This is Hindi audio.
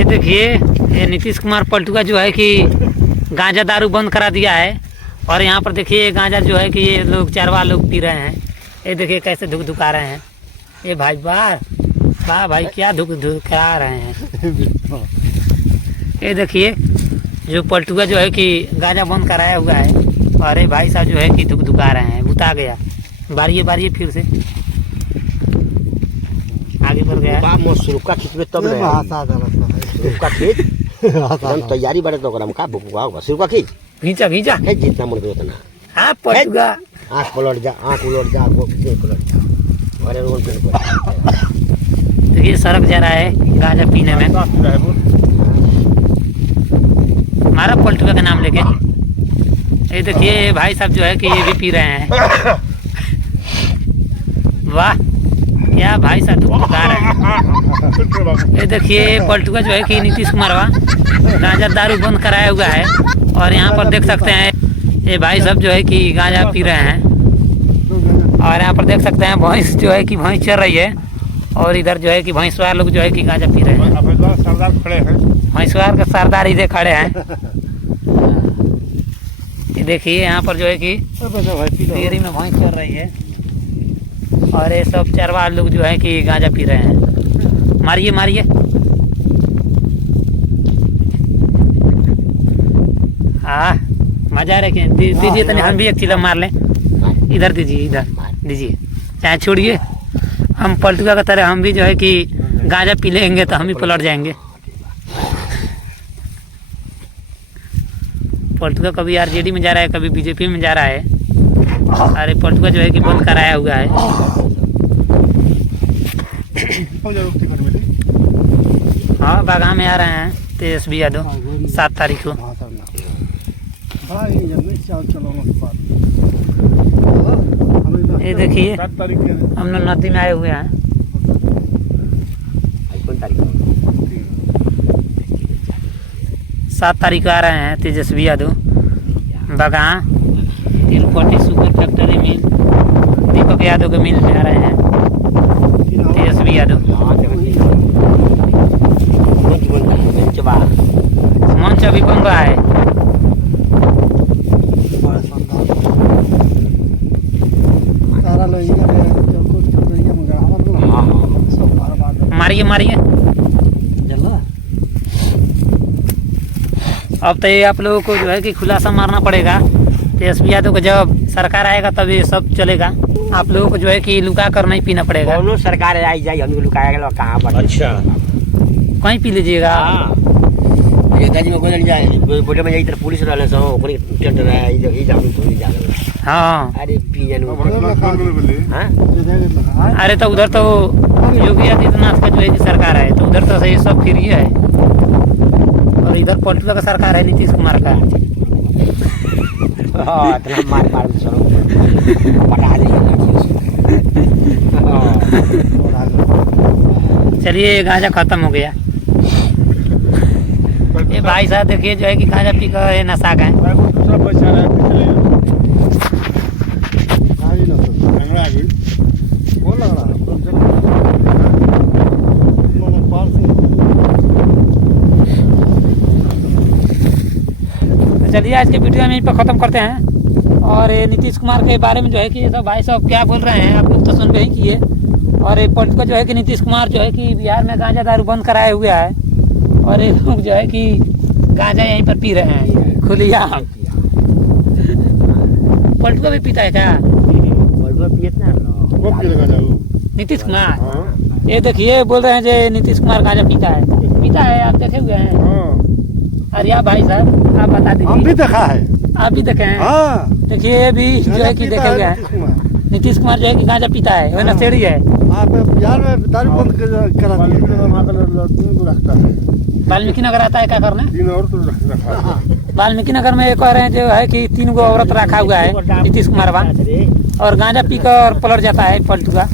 ये देखिए, ये नीतीश कुमार पलटुआ जो है कि गांजा दारू बंद करा दिया है। और यहाँ पर देखिए गांजा जो है कि ये लोग चरवा लोग पी रहे हैं। ये देखिए कैसे धुक धुका रहे हैं। ये भाई वाह भाई क्या धुक धुका रहे हैं। ये देखिए जो पलटुआ जो है कि गांजा बंद कराया हुआ है, और ये भाई साहब जो है कि धुक धुका रहे हैं। बुता गया, बारिये फिर से आगे बढ़ गया। रुका खींच में तब रुका खींच हम तैयारी बड़े तो हम का भुकुआ होगा सिरुका खींच खींचा जितना मन पे उतना। हाँ पलटुआ आँख उलट जा वो उलट जा। अरे रोड पे देखिए सड़क जा रहा है गांजा पीने में, हमारा पलटुआ का नाम लेके। ये देखिए भाई साहब जो है कि ये भी पी रहे हैं। वाह क्या भाई साहब धुका रहे हैं। ये देखिए पलटुआ जो है कि नीतीश कुमार गांजा दारू बंद कराया हुआ है। और यहाँ पर देख सकते हैं ये भाई साहब जो है कि गांजा पी रहे हैं। और यहाँ पर देख सकते हैं भैंस जो है कि भैंस चल रही है, और इधर जो है कि भैंसवार लोग जो है कि गांजा पी रहे हैं। सरदार खड़े हैं, भैंसवार का सरदार इधर खड़े हैं। ये देखिए यहाँ पर जो है कि डेयरी में भैंस चल रही है, और ये सब चरवा लोग जो है कि गांजा पी रहे हैं। मारिए हाँ मजा रखे। दीजिए तने हम भी एक चिलम मार लें। इधर दीजिए चाहे छोड़िए। हम पलटुआ का तरह हम भी जो है कि गांजा पी लेंगे तो हम भी पलट जाएंगे। पलटुआ कभी आरजेडी में जा रहा है, कभी बीजेपी में जा रहा है। अरे पलटुआ जो है कि बंद कराया हुआ है। हाँ बागान में आ रहे हैं तेजस्वी यादव 7 तारीख को। ये देखिए हम लोग नदी में आए हुए हैं। 7 तारीख को आ रहे हैं तेजस्वी यादव बागान तिरुपति सुगर फैक्ट्री मिल, दीपक यादव के मिल में आ रहे हैं तेजस्वी यादव। मंच अभी बन रहा है। मारिए अब तो ये आप लोगों को जो है कि खुलासा मारना पड़ेगा। तेजस्वी यादव को जब सरकार आएगा तब ये सब चलेगा। आप लोगों को जो है कि लुका कर नहीं पीना पड़ेगा। सरकार आई जाए हम लुकाएगा कहाँ पर। अच्छा कहीं पी लीजिएगा। बोले में इधर पुलिस रहले सो ओकरी टेंट रहे ई जाम तो जा। हाँ अरे पियन अरे तो उधर तो योगी आदित्यनाथ का जो है कि सरकार है, तो उधर तो ये सब फ्री है। और इधर पलटुआ का सरकार है नीतीश कुमार का। इतना मार पटा चलिए गांजा खत्म हो गया। ये भाई साहब देखिए जो है कि गांजा पी कर नशा गए। चलिए आज के वीडियो में यहीं पर ख़त्म करते हैं। और ये नीतीश कुमार के बारे में जो है कि ये सब भाई साहब क्या बोल रहे हैं आप लोग तो सुन ही किए। और ये पलटुआ जो है कि नीतीश कुमार जो है कि बिहार में गांजा दारू बंद कराए हुए है, और ये लोग जो है कि गांजा यहीं पर पी रहे हैं खुलिया। पलटुआ भी पीता है क्या? नीतीश कुमार ये देखिए बोल रहे हैं जो नीतीश कुमार गांजा पीता है। आप देखे हुए हैं? अरे आप भाई साहब आप बता दीजिए। हम भी देखा है। आप भी देखे हैं? हाँ। देखिए ये भी जो है कि देखे हुए हैं। नीतीश कुमार जो है कि गांजा पीता है, वो नशेड़ी है। बिहार में दारू बंद करा दिया। वाल्मीकि नगर आता है क्या करना? 3 औरत वाल्मीकि नगर में एक और है जो है कि 3 गो औरत रखा हुआ है नीतीश कुमार और गांजा पीकर पलट जाता है पलटुआ।